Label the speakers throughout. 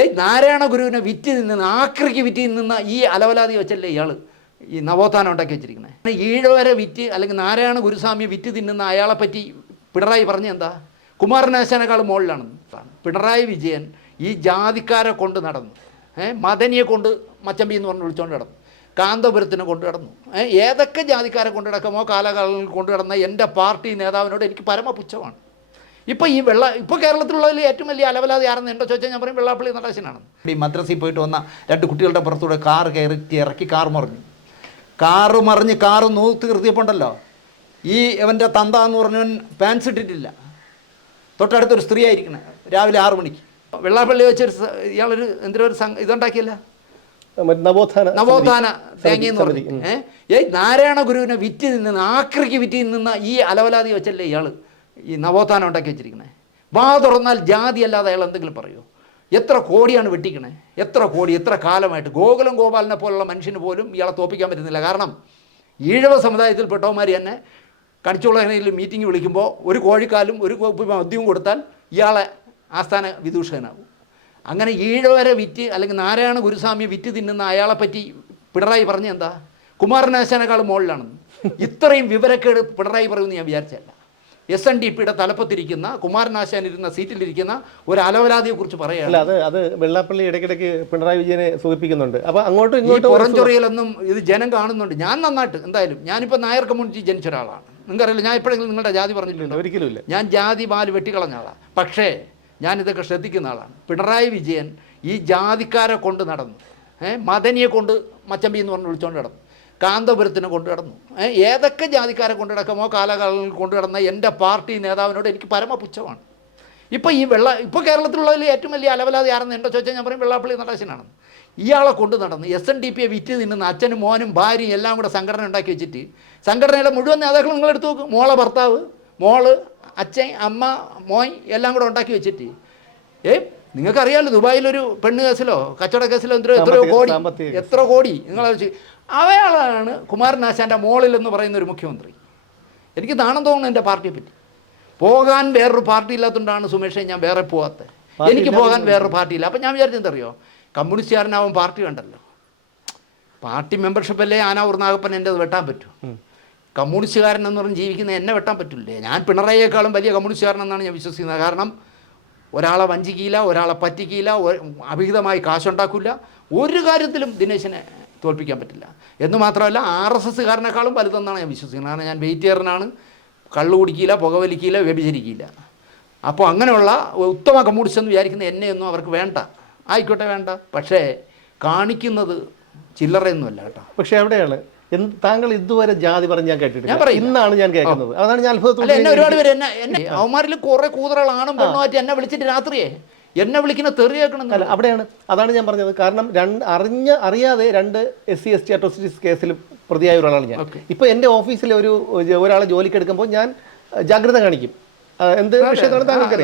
Speaker 1: ഏയ് നാരായണ ഗുരുവിനെ വിറ്റ് നിന്ന് ആക്രിക്ക് വിറ്റ് നിന്ന ഈ അലവലാതി വെച്ചല്ലേ ഇയാൾ ഈ നവോത്ഥാനം ഉണ്ടാക്കി വെച്ചിരിക്കുന്നത് ഈഴവരെ വിറ്റ് അല്ലെങ്കിൽ നാരായണ ഗുരുസ്വാമിയെ വിറ്റ് തിന്നുന്ന അയാളെ പറ്റി പിണറായി പറഞ്ഞ എന്താ? കുമാരനാശാനേക്കാൾ മുകളിലാണെന്ന് പിണറായി വിജയൻ ഈ ജാതിക്കാരെ കൊണ്ട് നടന്നു. ഏ മദനിയെ കൊണ്ട് മച്ചമ്പി എന്ന് പറഞ്ഞ് വിളിച്ചുകൊണ്ട് നടന്നു. കാന്തപുരത്തിനെ കൊണ്ട് നടന്നു. ഏതൊക്കെ ജാതിക്കാരെ കൊണ്ട് നടക്കുമോ? കാലകാലങ്ങളിൽ കൊണ്ട് നടന്ന എന്റെ പാർട്ടി നേതാവിനോട് എനിക്ക് പരമപുച്ഛമാണ്. ഇപ്പോൾ ഈ വെള്ള ഇപ്പോൾ കേരളത്തിലുള്ളതിൽ ഏറ്റവും വലിയ അലവലാതി ആരെന്ന് എന്തോ ചോദിച്ചാൽ ഞാൻ പറയും വെള്ളാപ്പള്ളി നടേശനാണ് ഈ മദ്രസയിൽ പോയിട്ട് വന്ന രണ്ട് കുട്ടികളുടെ പുറത്തൂടെ കാർ കയറി ഇറക്കി കാർ മറിഞ്ഞു. കാറ് മറിഞ്ഞ് കാറ് നൂത്ത് നിർത്തിയപ്പോണ്ടല്ലോ ഈ ഇവന്റെ തന്ത എന്ന് പറഞ്ഞവൻ പാൻസ് ഇട്ടിട്ടില്ല. തൊട്ടടുത്തൊരു സ്ത്രീ ആയിരിക്കണേ രാവിലെ ആറു മണിക്ക്. വെള്ളാപ്പള്ളി വെച്ചൊരു ഇയാളൊരു എന്തിനോ ഒരു സംഘ ഇതുണ്ടാക്കിയല്ല?
Speaker 2: നവോത്ഥാന
Speaker 1: നവോത്ഥാന തേങ്ങയെന്ന് പറഞ്ഞു. ഏഹ് ഏയ് നാരായണ ഗുരുവിനെ വിറ്റ് നിന്ന് ആക്രിക്ക് വിറ്റ് നിന്ന ഈ അലവലാതി വെച്ചല്ലേ ഇയാൾ ഈ നവോത്ഥാനം ഉണ്ടാക്കി വെച്ചിരിക്കുന്നത്. വാ തുറന്നാൽ ജാതി അല്ലാതെ അയാൾ എന്തെങ്കിലും പറയുമോ എത്ര കോടിയാണ് വെട്ടിക്കണേ? എത്ര കോടി എത്ര കാലമായിട്ട്? ഗോകുലം ഗോപാലിനെ പോലുള്ള മനുഷ്യന് പോലും ഇയാളെ തോപ്പിക്കാൻ പറ്റുന്നില്ല. കാരണം ഈഴവ സമുദായത്തിൽ സമുദായത്തിൽപ്പെട്ടവന്മാർ തന്നെ കണിച്ചുള്ളതിൽ മീറ്റിംഗ് വിളിക്കുമ്പോൾ ഒരു കോഴിക്കാലും ഒരു മദ്യവും കൊടുത്താൽ ഇയാളെ ആസ്ഥാന വിദൂഷകനാകും. അങ്ങനെ ഈഴവരെ വിറ്റ് അല്ലെങ്കിൽ നാരായണ ഗുരുസ്വാമിയെ വിറ്റ് തിന്നുന്ന അയാളെപ്പറ്റി പിണറായി പറഞ്ഞ എന്താ? കുമാരനാശാനേക്കാൾ മുകളിലാണെന്ന്. ഇത്രയും വിവരക്കേട് പിണറായി പറയുമെന്ന് ഞാൻ വിചാരിച്ചല്ല എസ് എൻ ഡി പിയുടെ തലപ്പത്തിരിക്കുന്ന കുമാരനാശാൻ ഇരുന്ന സീറ്റിലിരിക്കുന്ന ഒരു അലവലാതിയെക്കുറിച്ച് പറയുകയാണ്
Speaker 2: അത് അത് വെള്ളാപ്പള്ളി ഇടയ്ക്കിടയ്ക്ക് പിണറായി വിജയനെ സൂചിപ്പിക്കുന്നുണ്ട്. അപ്പൊ അങ്ങോട്ടും ഇങ്ങോട്ട്
Speaker 1: പുറംചൊറിയലൊന്നും ഇത് ജനം കാണുന്നുണ്ട്. ഞാൻ നന്നായിട്ട് എന്തായാലും ഞാനിപ്പോൾ നായർ കമ്മ്യൂണിറ്റി ജനിച്ച ഒരാളാണ് നിങ്ങൾക്കറിയില്ല ഞാൻ എപ്പോഴെങ്കിലും നിങ്ങളുടെ ജാതി പറഞ്ഞിട്ടുണ്ട്?
Speaker 2: ഒരിക്കലും ഇല്ല.
Speaker 1: ഞാൻ ജാതി പാൽ വെട്ടിക്കളഞ്ഞ ആളാണ്. പക്ഷേ ഞാൻ ഇതൊക്കെ ശ്രദ്ധിക്കുന്ന ആളാണ്. പിണറായി വിജയൻ ഈ ജാതിക്കാരെ കൊണ്ട് നടന്നു. ഏഹ് മദനിയെ കൊണ്ട് മച്ചമ്പി എന്ന് പറഞ്ഞ് വിളിച്ചുകൊണ്ട് നടന്നു. കാന്തപുരത്തിനെ കൊണ്ടു നടന്നു. ഏതൊക്കെ ജാതിക്കാരെ കൊണ്ടു കിടക്കുമോ കാലകാലങ്ങളിൽ കൊണ്ടു കിടന്ന എന്റെ പാർട്ടി നേതാവിനോട് എനിക്ക് പരമപുച്ഛമാണ്. ഇപ്പോൾ ഈ വെള്ള ഇപ്പോൾ കേരളത്തിലുള്ളതിൽ ഏറ്റവും വലിയ അലവലാതി ആരെന്ന് എന്റെ ചോദിച്ചാൽ ഞാൻ പറയും വെള്ളാപ്പള്ളി നടേശനാണെന്ന് ഇയാളെ കൊണ്ടു നടന്ന് എസ് എൻ ഡി പിയെ വിറ്റ് നിന്നുന്ന അച്ഛനും മോനും ഭാര്യയും എല്ലാം കൂടെ സംഘടന ഉണ്ടാക്കി വെച്ചിട്ട് സംഘടനയുടെ മുഴുവൻ നേതാക്കളും നിങ്ങൾ എടുത്തു നോക്കും. മോളെ ഭർത്താവ് മോൾ അച്ഛൻ അമ്മ മോയ് എല്ലാം കൂടെ ഉണ്ടാക്കി വെച്ചിട്ട്. ഏ നിങ്ങൾക്കറിയാമല്ലോ ദുബായിലൊരു പെണ്ണ് കേസിലോ കച്ചവട കേസിലോ എത്രയോ കോടി എത്ര കോടി നിങ്ങൾ അവയാളാണ് കുമാരനാശാന്റെ മോളിൽ എന്ന് പറയുന്ന ഒരു മുഖ്യമന്ത്രി. എനിക്ക് നാണം തോന്നുന്നു എന്റെ പാർട്ടിയെ പറ്റി. പോകാൻ വേറൊരു പാർട്ടി ഇല്ലാത്തതുകൊണ്ടാണ് സുമേഷെ ഞാൻ വേറെ പോകാത്തത് എനിക്ക് പോകാൻ വേറൊരു പാർട്ടിയില്ല അപ്പം ഞാൻ വിചാരിച്ചെന്തറിയോ കമ്മ്യൂണിസ്റ്റുകാരനാവും പാർട്ടി വേണ്ടല്ലോ പാർട്ടി മെമ്പർഷിപ്പ് അല്ലേ ആനാവൂർ നാഗപ്പൻ എന്റെ അത് വെട്ടാൻ പറ്റൂ? കമ്മ്യൂണിസ്റ്റുകാരൻ എന്ന് പറഞ്ഞ് ജീവിക്കുന്ന എന്നെ വെട്ടാൻ പറ്റില്ലേ ഞാൻ പിണറായിയേക്കാളും വലിയ കമ്മ്യൂണിസ്റ്റുകാരനെന്നാണ് ഞാൻ വിശ്വസിക്കുന്നത്. കാരണം ഒരാളെ വഞ്ചിക്കില്ല ഒരാളെ പറ്റിക്കില്ല അഭിഹിതമായി കാശുണ്ടാക്കില്ല ഒരു കാര്യത്തിലും ദിനേശിനെ തോൽപ്പിക്കാൻ പറ്റില്ല. എന്ന് മാത്രമല്ല ആർ എസ് എസ്സുകാരനേക്കാളും വലുതെന്നാണ് ഞാൻ വിശ്വസിക്കുന്നത്. കാരണം ഞാൻ വെയിറ്റേറിനാണ് കള്ളു കുടിക്കില്ല പുകവലിക്കില്ല വ്യഭിചരിക്കില്ല. അപ്പോൾ അങ്ങനെയുള്ള ഉത്തമ കമ്മ്യൂണിസ്റ്റ് എന്ന് വിചാരിക്കുന്ന എന്നെയൊന്നും അവർക്ക് വേണ്ട. ആയിക്കോട്ടെ വേണ്ട. പക്ഷേ കാണിക്കുന്നത് ചില്ലറയൊന്നുമല്ല കേട്ടോ.
Speaker 2: പക്ഷേ എവിടെയാണ് താങ്കൾ ഇതുവരെ ജാതി പറഞ്ഞ് ഞാൻ
Speaker 1: ഞാൻ
Speaker 2: കേട്ടിട്ടില്ല. ഇന്നാണ് ഞാൻ കേൾക്കുന്നത്. അതാണ് ഞാൻ
Speaker 1: അല്ല
Speaker 2: അത്ഭുതത്തോടെ
Speaker 1: എന്നെ ഒരുപാട് പേര് എന്നെ എന്നെ അവന്മാരിൽ കുറെ കൂതറകളാണും പെണ്ണുമാറ്റി എന്നെ വിളിച്ചിട്ട് രാത്രിയെ എന്നെ വിളിക്കുന്ന തെറി കേൾക്കണം
Speaker 2: അല്ല അവിടെയാണ്. അതാണ് ഞാൻ പറഞ്ഞത്. കാരണം രണ്ട് അറിഞ്ഞ അറിയാതെ രണ്ട് S C S T atrocities കേസിൽ പ്രതിയായ ഒരാളാണ് ഞാൻ. ഇപ്പൊ എന്റെ ഓഫീസിലെ ഒരു ഒരാളെ ജോലിക്ക് എടുക്കുമ്പോൾ ഞാൻ ജാഗ്രത കാണിക്കും. എന്ത് വിഷയത്താണ്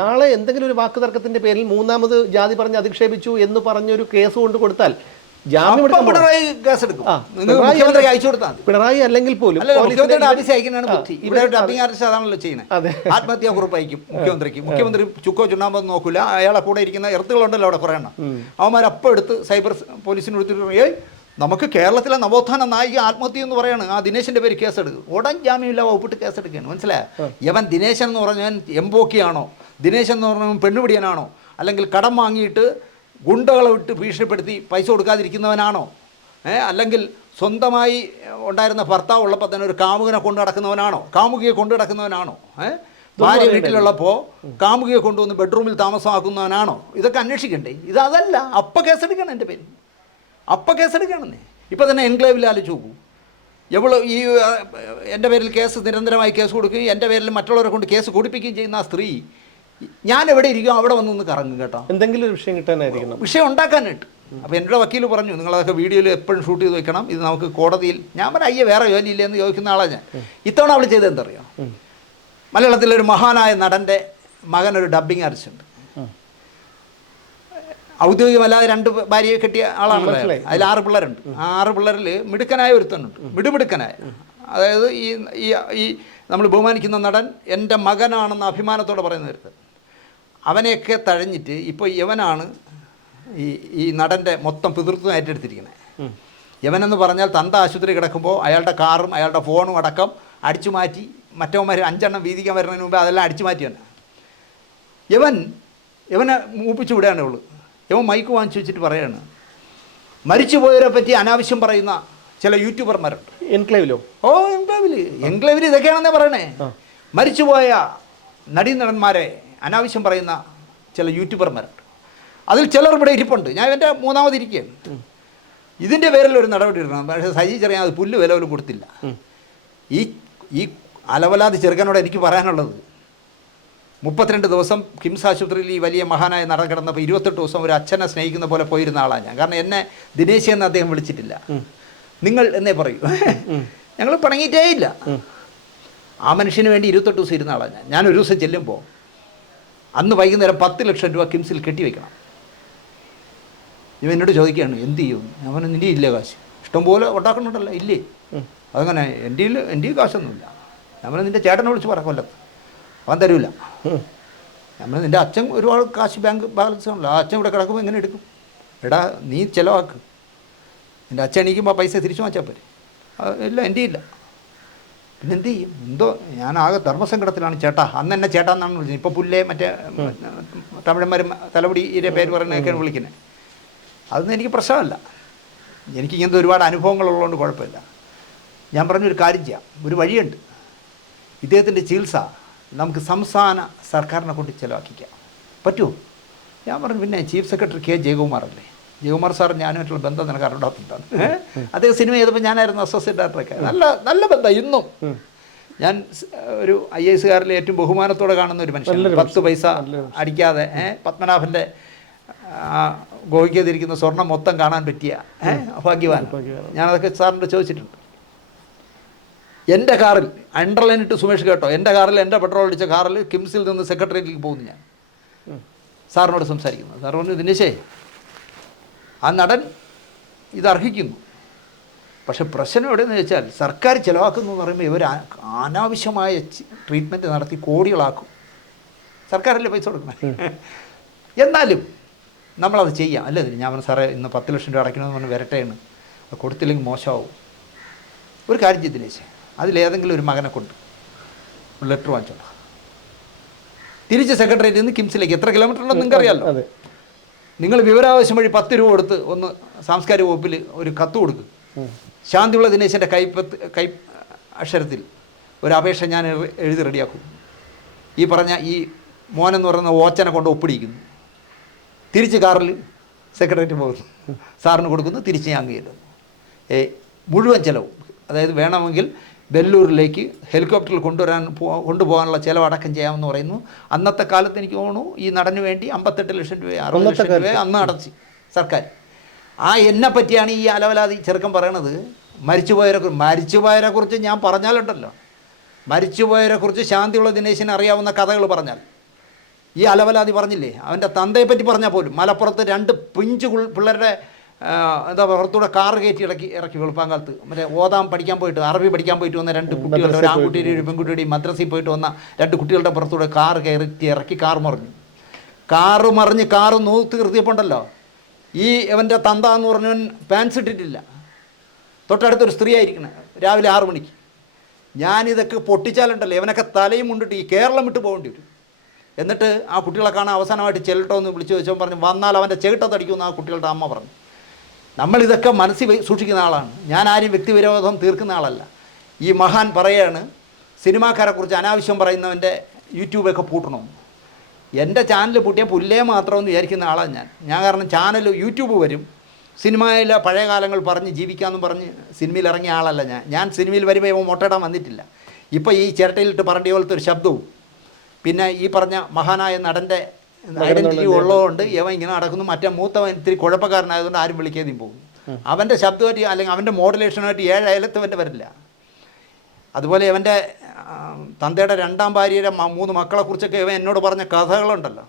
Speaker 1: നാളെ
Speaker 2: എന്തെങ്കിലും ഒരു വാക്ക് തർക്കത്തിന്റെ പേരിൽ മൂന്നാമത് ജാതി പറഞ്ഞ് അധിക്ഷേപിച്ചു എന്ന് പറഞ്ഞൊരു കേസ് കൊണ്ട് കൊടുത്താൽ
Speaker 1: പിണറായി
Speaker 2: അല്ലെങ്കിൽ പോലും.
Speaker 1: ആത്മഹത്യാ കുറിപ്പ് അയക്കും മുഖ്യമന്ത്രിക്ക്. മുഖ്യമന്ത്രി ചുക്കോ ചുണ്ണാമ്പോ നോക്കില്ല അയാളെ കൂടെ ഇരിക്കുന്ന ഇറത്തുകളുണ്ടല്ലോ അവിടെ കുറേ എണ്ണം. അവന്മാർ അപ്പം എടുത്ത് സൈബർ പോലീസിന് എടുത്തിട്ട് ഏയ് നമുക്ക് കേരളത്തിലെ നവോത്ഥാന നായിക ആത്മഹത്യ എന്ന് പറയാണ്. ആ ദിനേശിന്റെ പേര് കേസെടുക്കും. ഉടൻ ജാമ്യമില്ല വകുപ്പിട്ട് കേസെടുക്കുകയാണ്. മനസ്സിലായോ? യവൻ ദിനേശൻ എന്ന് പറഞ്ഞവൻ എംബോക്കിയാണോ? ദിനേശൻ എന്ന് പറഞ്ഞവൻ പെണ്ണുപിടിയനാണോ? അല്ലെങ്കിൽ കടം വാങ്ങിയിട്ട് ഗുണ്ടകളെ വിട്ട് ഭീഷണിപ്പെടുത്തി പൈസ കൊടുക്കാതിരിക്കുന്നവനാണോ? അല്ലെങ്കിൽ സ്വന്തമായി ഉണ്ടായിരുന്ന ഭർത്താവ് ഉള്ളപ്പോൾ തന്നെ ഒരു കാമുകനെ കൊണ്ടു നടക്കുന്നവനാണോ? കാമുകിയെ കൊണ്ടു നടക്കുന്നവനാണോ? ഭാര്യ വീട്ടിലുള്ളപ്പോൾ കാമുകിയെ കൊണ്ടുവന്ന് ബെഡ്റൂമിൽ താമസമാക്കുന്നവനാണോ? ഇതൊക്കെ അന്വേഷിക്കണ്ടേ? ഇത് അതല്ല. അപ്പം കേസെടുക്കണം എന്റെ പേര്. അപ്പം കേസെടുക്കണമെന്നേ ഇപ്പം തന്നെ എൻക്ലേവിൽ ആലോചിച്ച് നോക്കൂ. എവൾ ഈ എന്റെ പേരിൽ കേസ് നിരന്തരമായി കേസ് കൊടുക്കുകയും എന്റെ പേരിൽ മറ്റുള്ളവരെ കൊണ്ട് കേസ് കൊടുപ്പിക്കുകയും ചെയ്യുന്ന ആ സ്ത്രീ ഞാൻ എവിടെ ഇരിക്കും അവിടെ വന്ന് ഒന്ന് കറങ്ങും കേട്ടോ.
Speaker 2: എന്തെങ്കിലും ഒരു വിഷയം കിട്ടാനായിരിക്കണം.
Speaker 1: വിഷയം ഉണ്ടാക്കാനായിട്ട്. അപ്പോൾ എന്നോട് വക്കീൽ പറഞ്ഞു നിങ്ങളതൊക്കെ വീഡിയോയിൽ എപ്പോഴും ഷൂട്ട് ചെയ്ത് വെക്കണം. ഇത് നമുക്ക് കോടതിയിൽ ഞാൻ പറഞ്ഞ അയ്യേ വേറെ ജോലിയില്ല എന്ന് ചോദിക്കുന്ന ആളാണ് ഞാൻ. ഇത്തവണ അവൾ ചെയ്തത് എന്തറിയോ? മലയാളത്തിലെ ഒരു മഹാനായ നടന്റെ മകൻ ഒരു ഡബ്ബിങ് ആർട്ടിസ്റ്റ് ഔദ്യോഗികമല്ലാതെ രണ്ട് ഭാര്യയെ കെട്ടിയ
Speaker 2: ആളാണ്.
Speaker 1: അതിൽ ആറ് പിള്ളേരുണ്ട്. ആ ആറ് പിള്ളേരിൽ മിടുക്കനായ ഒരുത്തനുണ്ട്. മിടുമിടുക്കനായ. അതായത് ഈ ഈ ഈ നമ്മൾ ബഹുമാനിക്കുന്ന നടൻ എന്റെ മകനാണെന്ന അഭിമാനത്തോടെ പറയുന്ന ഒരുത്തൻ അവനെയൊക്കെ തഴഞ്ഞിട്ട് ഇപ്പോൾ യവനാണ് ഈ ഈ നടന്റെ മൊത്തം പിതൃത്വം ഏറ്റെടുത്തിരിക്കുന്നത്. യവനെന്ന് പറഞ്ഞാൽ തന്ത ആശുപത്രി കിടക്കുമ്പോൾ അയാളുടെ കാറും അയാളുടെ ഫോണും അടക്കം അടിച്ചു മാറ്റി മറ്റവന്മാർ അഞ്ചെണ്ണം വീതിക്കാൻ വരുന്നതിന് മുമ്പ് അതെല്ലാം അടിച്ചു മാറ്റിയാണ് യവൻ യവനെ മൂപ്പിച്ചു വിടുകയാണ് ഉള്ളു യവൻ മൈക്ക് വാങ്ങിച്ചു വെച്ചിട്ട് പറയാണ് മരിച്ചുപോയവരെ പറ്റി അനാവശ്യം പറയുന്ന ചില യൂട്യൂബർമാരുണ്ട്.
Speaker 2: എൻക്ലേവിലോ?
Speaker 1: ഓ എൻക്ലേവിൽ എൻക്ലേവിൽ ഇതൊക്കെയാണെന്നേ പറയണേ. മരിച്ചുപോയ നടീനടന്മാരെ അനാവശ്യം പറയുന്ന ചില യൂട്യൂബർമാരുണ്ട് അതിൽ ചിലർ ഇവിടെ ഇരിപ്പുണ്ട്. ഞാൻ എന്റെ മൂന്നാമത് ഇരിക്കുകയാണ്. ഇതിന്റെ പേരിൽ ഒരു നടപടി ഇടണം. പക്ഷേ സജി ചെറിയാൻ അത് പുല്ല് വില പോലും കൊടുത്തില്ല. ഈ ഈ അലവലാതി ചെറുക്കനോട് എനിക്ക് പറയാനുള്ളത് മുപ്പത്തിരണ്ട് ദിവസം കിംസ് ആശുപത്രിയിൽ ഈ വലിയ മഹാനായ നട കിടന്നപ്പോൾ ഇരുപത്തെട്ട് ദിവസം ഒരു അച്ഛനെ സ്നേഹിക്കുന്ന പോലെ പോയിരുന്ന ആളാണ് ഞാൻ. കാരണം എന്നെ ദിനേശ് എന്ന് അദ്ദേഹം വിളിച്ചിട്ടില്ല. നിങ്ങൾ എന്നേ പറയൂ. ഞങ്ങൾ പണങ്ങിയിട്ടേ ഇല്ല ആ മനുഷ്യന് വേണ്ടി ഇരുപത്തെട്ട് ദിവസം ഇരുന്ന ആളാണ് ഞാൻ. ഞാൻ ഒരു ദിവസം ചെല്ലുമ്പോൾ അന്ന് വൈകുന്നേരം പത്ത് ലക്ഷം രൂപ കിംസിൽ കെട്ടിവെക്കണം ഇവ എന്നോട് ചോദിക്കുകയാണ് എന്ത് ചെയ്യും? പറഞ്ഞു നിന്റെ ഇല്ലേ കാശ്. ഇഷ്ടംപോലെ ഉണ്ടാക്കുന്നുണ്ടല്ലോ ഇല്ലേ? അതങ്ങനെ എന്റെ എന്റെ കാശൊന്നുമില്ല. പറഞ്ഞു നിന്റെ ചേട്ടനെ വിളിച്ച് പറ കൊല്ലത്ത്. അവൻ തരൂല. നമ്മൾ നിന്റെ അച്ഛൻ ഒരുപാട് കാശ് ബാങ്ക് ബാലൻസ് ആണല്ലോ ആ അച്ഛൻ ഇവിടെ കിടക്കുമ്പോൾ എങ്ങനെ എടുക്കും? എടാ നീ ചിലവാക്ക്. നിന്റെ അച്ഛൻ എണീക്കുമ്പോൾ ആ പൈസ തിരിച്ചു വാങ്ങിച്ചാൽ പോരെ. അതെല്ലാം ഇല്ല എന്റെ ഇല്ല. പിന്നെ എന്ത് ചെയ്യും എന്തോ ഞാൻ ആകെ ധർമ്മസങ്കടത്തിലാണ് ചേട്ടാ. അന്ന് എന്നെ ചേട്ടാ എന്നാണ് വിളിച്ചത്. ഇപ്പോൾ പുല്ലേ മറ്റേ തമിഴന്മാരും തലപടിയുടെ പേര് പറയുന്നതൊക്കെയാണ് വിളിക്കുന്നത് അതൊന്നും എനിക്ക് പ്രശ്നമല്ല. എനിക്ക് ഇങ്ങനത്തെ ഒരുപാട് അനുഭവങ്ങളുള്ളതുകൊണ്ട് കുഴപ്പമില്ല. ഞാൻ പറഞ്ഞൊരു കാര്യം ചെയ്യാം. ഒരു വഴിയുണ്ട്. ഇദ്ദേഹത്തിന്റെ ചികിത്സ നമുക്ക് സംസ്ഥാന സർക്കാരിനെ കൊണ്ട് ചിലവാക്കിക്കാം. പറ്റുമോ? ഞാൻ പറഞ്ഞു പിന്നെ ചീഫ് സെക്രട്ടറി കെ ജയകുമാർ അല്ലേ ജയകുമാർ സാർ ഞാനുമായിട്ടുള്ള ബന്ധം നിനക്ക് അറിഞ്ഞിട്ടാണ് അദ്ദേഹം സിനിമ ചെയ്തപ്പോൾ ഞാനായിരുന്നു അസോസിയേറ്റ് ഡയറക്ടറൊക്കെ നല്ല നല്ല ബന്ധം ഇന്നും. ഞാൻ ഒരു ഐ എസ് കാരിലെ ഏറ്റവും ബഹുമാനത്തോടെ കാണുന്ന ഒരു മനുഷ്യൻ പത്ത് പൈസ അടിക്കാതെ പത്മനാഭന്റെ ആ, ഗോഹിക്കാതിരിക്കുന്ന സ്വർണം മൊത്തം കാണാൻ പറ്റിയ ഭാഗ്യവാൻ ഞാനതൊക്കെ സാറിന്റെ ചോദിച്ചിട്ടുണ്ട്. എന്റെ കാറിൽ അണ്ടർലൈൻ ഇട്ട് സുമേഷ് കേട്ടോ എന്റെ കാറിൽ എന്റെ പെട്രോൾ അടിച്ച കാറിൽ കിംസിൽ നിന്ന് സെക്രട്ടേറിയറ്റിലേക്ക് പോകുന്നു ഞാൻ. സാറിനോട് സംസാരിക്കുന്നു. സാർ പറഞ്ഞു ദിനേശേ ആ നടൻ ഇത് അർഹിക്കുന്നു പക്ഷെ പ്രശ്നം എവിടെയെന്ന് വെച്ചാൽ സർക്കാർ ചിലവാക്കുന്നു എന്ന് പറയുമ്പോൾ ഇവർ അനാവശ്യമായ ട്രീറ്റ്മെന്റ് നടത്തി കോടികളാക്കും. സർക്കാരല്ലേ പൈസ കൊടുക്കണം എന്നാലും നമ്മളത് ചെയ്യാം. അല്ലേ ഞാൻ പറഞ്ഞു സാറേ ഇന്ന് പത്ത് ലക്ഷം രൂപ അടയ്ക്കണമെന്ന് പറഞ്ഞ് വരട്ടെയാണ് അത് കൊടുത്തില്ലെങ്കിൽ മോശമാവും. ഒരു കാര്യം ചെയ്ത് ദിനേശ് അതിലേതെങ്കിലും ഒരു മകനെ കൊണ്ട് ലെറ്റർ വാങ്ങിച്ചോളാം തിരിച്ച് സെക്രട്ടേറിയറ്റിൽ നിന്ന് കിംസിലേക്ക്. എത്ര കിലോമീറ്റർ ഉണ്ടെന്ന് നിങ്ങൾക്ക് അറിയാമല്ലോ
Speaker 2: അതെ.
Speaker 1: നിങ്ങൾ വിവരാവശ്യം വഴി പത്ത് രൂപ കൊടുത്ത് ഒന്ന് സാംസ്കാരിക വകുപ്പിൽ ഒരു കത്ത് കൊടുക്കും. ശാന്തിയുള്ള ദിനേശന്റെ കൈപ്പത്ത് കൈ അക്ഷരത്തിൽ ഒരു അപേക്ഷ ഞാൻ എഴുതി റെഡിയാക്കും. ഈ പറഞ്ഞ ഈ മോനെന്ന് പറയുന്ന ഓച്ചനെ കൊണ്ട് ഒപ്പിടിക്കുന്നു. തിരിച്ച് കാറിൽ സെക്രട്ടറി പോകുന്നു. സാറിന് കൊടുക്കുന്നു തിരിച്ച് ഞാൻ കയറുന്നു ഏ മുഴുവൻ ചിലവും. അതായത് വേണമെങ്കിൽ വെല്ലൂരിലേക്ക് ഹെലികോപ്റ്ററിൽ കൊണ്ടുവരാൻ പോ- കൊണ്ടുപോകാനുള്ള ചിലവ് അടക്കം ചെയ്യാമെന്ന് പറയുന്നു. അന്നത്തെ കാലത്ത് എനിക്ക് തോന്നുന്നു ഈ നടന് വേണ്ടി അമ്പത്തെട്ട് ലക്ഷം രൂപ അറുപത് ലക്ഷം രൂപ അന്ന് അടച്ച് സർക്കാർ. ആ എന്നെ പറ്റിയാണ് ഈ അലവലാതി ചെറുക്കൻ പറയണത്. മരിച്ചുപോയവരെ കുറിച്ച് മരിച്ചുപോയവരെ കുറിച്ച് ഞാൻ പറഞ്ഞാലുണ്ടല്ലോ. മരിച്ചുപോയവരെ കുറിച്ച് ശാന്തിയുള്ള ദിനേശിന് അറിയാവുന്ന കഥകൾ പറഞ്ഞാൽ. ഈ അലവലാതി പറഞ്ഞില്ലേ? അവന്റെ തന്തയെ പറ്റി പറഞ്ഞാൽ പോലും. മലപ്പുറത്ത് രണ്ട് പിഞ്ചു പിള്ളേരുടെ എന്താ പുറത്തൂടെ കാർ കയറ്റി ഇറക്കി ഇറക്കി വെളുപ്പാങ്കാലത്ത്. മറ്റേ ഓതാം പഠിക്കാൻ പോയിട്ട് അറബി പഠിക്കാൻ പോയിട്ട് വന്ന രണ്ട് കുട്ടികളുടെ ഒരു ആൺകുട്ടിയുടെയും ഒരു പെൺകുട്ടിയുടെയും മദ്രസയിൽ പോയിട്ട് വന്ന രണ്ട് കുട്ടികളുടെ പുറത്തൂടെ കാർ കയറ്റി ഇറക്കി കാർ മറിഞ്ഞു. കാറ് മറിഞ്ഞ് കാറ് നൂത്ത് നിർത്തിയപ്പോണ്ടല്ലോ ഈ ഇവന്റെ തന്ത എന്ന് പറഞ്ഞവൻ പാൻസ് ഇട്ടിട്ടില്ല. തൊട്ടടുത്തൊരു സ്ത്രീ ആയിരിക്കണേ രാവിലെ ആറു മണിക്ക്. ഞാനിതൊക്കെ പൊട്ടിച്ചാലുണ്ടല്ലോ ഇവനൊക്കെ തലയും കൊണ്ടിട്ട് ഈ കേരളം വിട്ട് പോകേണ്ടി വരും. എന്നിട്ട് ആ കുട്ടികളെ കാണാൻ അവസാനമായിട്ട് ചെല്ലട്ടോ എന്ന് വിളിച്ചു വെച്ചോ പറഞ്ഞു വന്നാൽ അവന്റെ ചേട്ടത്തടിക്കുമെന്ന് ആ കുട്ടികളുടെ അമ്മ പറഞ്ഞു. നമ്മളിതൊക്കെ മനസ്സിൽ വെ- സൂക്ഷിക്കുന്ന ആളാണ്. ഞാൻ ആരും വ്യക്തിവിരോധം തീർക്കുന്ന ആളല്ല. ഈ മഹാൻ പറയാണ് സിനിമാക്കാരെ കുറിച്ച് അനാവശ്യം പറയുന്നവന്റെ യൂട്യൂബൊക്കെ പൂട്ടണം. എന്റെ ചാനൽ പൂട്ടിയാൽ പുല്ലേ മാത്രമെന്ന് വിചാരിക്കുന്ന ആളാണ് ഞാൻ. ഞാൻ കാരണം ചാനൽ യൂട്യൂബ് വരും. സിനിമയിലെ പഴയ കാലങ്ങൾ പറഞ്ഞ് ജീവിക്കാമെന്ന് പറഞ്ഞ് സിനിമയിൽ ഇറങ്ങിയ ആളല്ല ഞാൻ. ഞാൻ സിനിമയിൽ വരുമ്പോൾ ഇവ മുട്ടയിടാൻ വന്നിട്ടില്ല. ഇപ്പോൾ ഈ ചിരട്ടയിലിട്ട് പറഞ്ഞ പോലത്തെ ഒരു ശബ്ദവും പിന്നെ ഈ പറഞ്ഞ മഹാനായ നടന്റെ ഐഡന്റിറ്റി ഉള്ളതുകൊണ്ട് ഇവൻ ഇങ്ങനെ നടക്കുന്നു. മറ്റേ മൂത്തവൻ ഇത്തിരി കുഴപ്പക്കാരനായതുകൊണ്ട് ആരും വിളിക്കാതെയും പോകും. അവന്റെ ശബ്ദമായിട്ട് അല്ലെങ്കിൽ അവന്റെ മോഡുലേഷനായിട്ട് ഏഴ് അയലത്തവന്റെ വരില്ല. അതുപോലെ അവന്റെ തന്തയുടെ രണ്ടാം ഭാര്യയുടെ മൂന്ന് മക്കളെക്കുറിച്ചൊക്കെ ഇവൻ എന്നോട് പറഞ്ഞ കഥകളുണ്ടല്ലോ.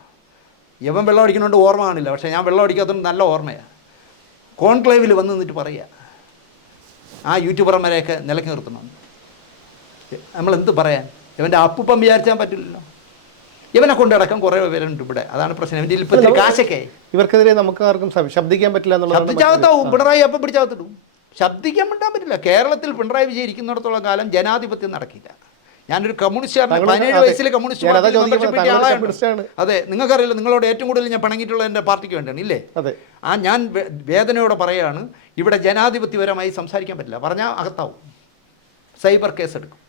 Speaker 1: ഇവൻ വെള്ളം അടിക്കുന്നതുകൊണ്ട് ഓർമ്മ കാണില്ല. പക്ഷേ ഞാൻ വെള്ളം അടിക്കാത്തതുകൊണ്ട് നല്ല ഓർമ്മയാണ് കോൺക്ലേവിൽ വന്ന് നിന്നിട്ട് പറയുക ആ ഇവനെ കൊണ്ടടക്കം കുറേ പേരുണ്ട് ഇവിടെ. അതാണ് പ്രശ്നം. ഇവന്റെ ഇപ്പം ഇത്തിരി കാശൊക്കെ.
Speaker 2: ഇവർക്കെതിരെ നമുക്ക് ആർക്കും ശബ്ദിക്കാൻ പറ്റില്ല
Speaker 1: ശബ്ദിച്ചാകത്താവും പിണറായി അപ്പം പിടിച്ചാകത്തിടും ശബ്ദിക്കാൻ പറ്റാൻ പറ്റില്ല. കേരളത്തിൽ പിണറായി വിജയൻ ഇരിക്കുന്നിടത്തോളം കാലം ജനാധിപത്യം നടക്കില്ല. ഞാനൊരു കമ്മ്യൂണിസ്റ്റുകാരൻ പതിനേഴ്. വയസ്സിൽ കമ്മ്യൂണിസ്റ്റ് ആളാണ്. അതെ നിങ്ങൾക്കറിയില്ല നിങ്ങളോട് ഏറ്റവും കൂടുതൽ ഞാൻ പണങ്ങിയിട്ടുള്ള എന്റെ പാർട്ടിക്ക് വേണ്ടിയാണ്. ഇല്ലേ?
Speaker 2: അതെ.
Speaker 1: ആ ഞാൻ വേദനയോടെ പറയാണ് ഇവിടെ ജനാധിപത്യപരമായി സംസാരിക്കാൻ പറ്റില്ല. പറഞ്ഞാൽ അകത്താവും. സൈബർ കേസ് എടുക്കും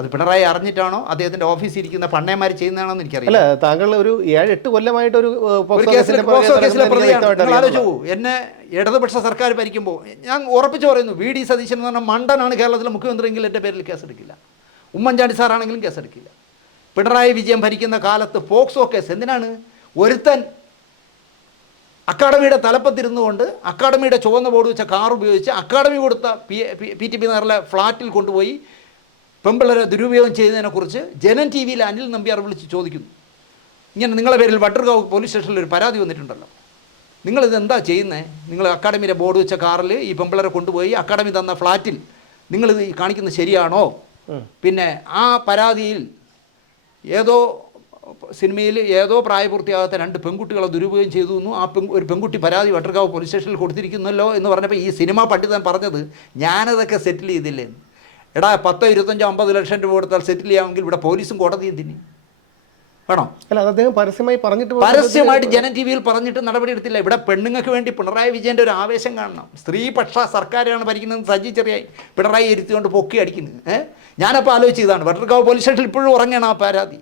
Speaker 1: അത് പിണറായി അറിഞ്ഞിട്ടാണോ അദ്ദേഹത്തിന്റെ ഓഫീസിൽ ഇരിക്കുന്ന പണ്ണേമാർ ചെയ്യുന്നതാണോ എന്ന് എനിക്കറിയില്ല.
Speaker 2: അല്ല താങ്കൾ ഒരു ഏഴ് എട്ട് കൊല്ലമായിട്ട് ഒരു
Speaker 1: ആലോചിച്ച് എന്നെ ഇടതുപക്ഷ സർക്കാർ ഭരിക്കുമ്പോൾ ഞാൻ ഉറപ്പിച്ചു പറയുന്നു വി ഡി സതീശൻ എന്ന് പറഞ്ഞ മണ്ടനാണ് കേരളത്തിലെ മുഖ്യമന്ത്രിയെങ്കിൽ എന്റെ പേരിൽ കേസെടുക്കില്ല. ഉമ്മൻചാണ്ടി സാറാണെങ്കിലും കേസെടുക്കില്ല. പിണറായി വിജയം ഭരിക്കുന്ന കാലത്ത് പോക്സോ കേസ് എന്തിനാണ്? ഒരുത്തൻ അക്കാഡമിയുടെ തലപ്പത്തിരുന്നു കൊണ്ട് അക്കാഡമിയുടെ ചുവന്ന ബോർഡ് വെച്ച കാർ ഉപയോഗിച്ച് അക്കാഡമി കൊടുത്ത പി പി ടി പി നഗറിലെ ഫ്ലാറ്റിൽ കൊണ്ടുപോയി പെമ്പിള്ളരെ ദുരുപയോഗം ചെയ്തതിനെക്കുറിച്ച് ജനൻ ടി വിയിൽ അനിൽ നമ്പ്യാർ വിളിച്ച് ചോദിക്കുന്നു. ഇങ്ങനെ നിങ്ങളുടെ പേരിൽ വട്ടർഗാവ് പോലീസ് സ്റ്റേഷനിൽ ഒരു പരാതി വന്നിട്ടുണ്ടല്ലോ. നിങ്ങളിത് എന്താ ചെയ്യുന്നത് നിങ്ങൾ അക്കാഡമിയുടെ ബോർഡ് വെച്ച കാറിൽ ഈ പെമ്പിളരെ കൊണ്ടുപോയി അക്കാഡമി തന്ന ഫ്ലാറ്റിൽ നിങ്ങളിത് കാണിക്കുന്നത് ശരിയാണോ? പിന്നെ ആ പരാതിയിൽ ഏതോ സിനിമയിൽ ഏതോ പ്രായപൂർത്തിയാകാത്ത രണ്ട് പെൺകുട്ടികളെ ദുരുപയോഗം ചെയ്തു എന്നു ആ പെൺ ഒരു പെൺകുട്ടി പരാതി വട്ടർകാവ് പോലീസ് സ്റ്റേഷനിൽ കൊടുത്തിരിക്കുന്നല്ലോ എന്ന് പറഞ്ഞപ്പോൾ ഈ സിനിമ പണ്ഡിതൻ പറഞ്ഞത് ഞാനതൊക്കെ സെറ്റിൽ ചെയ്തില്ലേ. എടാ പത്തോ ഇരുപത്തഞ്ചോ അമ്പത് ലക്ഷം രൂപ കൊടുത്താൽ സെറ്റിൽ ചെയ്യാമെങ്കിൽ ഇവിടെ പോലീസും കോടതിയും തിന്നി വേണോ?
Speaker 2: അല്ല അദ്ദേഹം പരസ്യമായി പറഞ്ഞിട്ട്
Speaker 1: പരസ്യമായിട്ട് ജനം ടി വിയിൽ പറഞ്ഞിട്ട് നടപടി എടുത്തില്ല. ഇവിടെ പെണ്ണുങ്ങൾക്ക് വേണ്ടി പിണറായി വിജയന്റെ ഒരു ആവേശം കാണണം. സ്ത്രീപക്ഷ സർക്കാരാണ് ഭരിക്കുന്നത്. സജി ചെറിയായി പിണറായി ഇരുത്തിക്കൊണ്ട് പൊക്കി അടിക്കുന്നത്. ഏഹ് ഞാനപ്പോൾ ആലോചിച്ച് ഇതാണ്. വട്ടർക്കാവ് പോലീസ് സ്റ്റേഷനിൽ ഇപ്പോഴും ഉറങ്ങണം ആ പരാതി.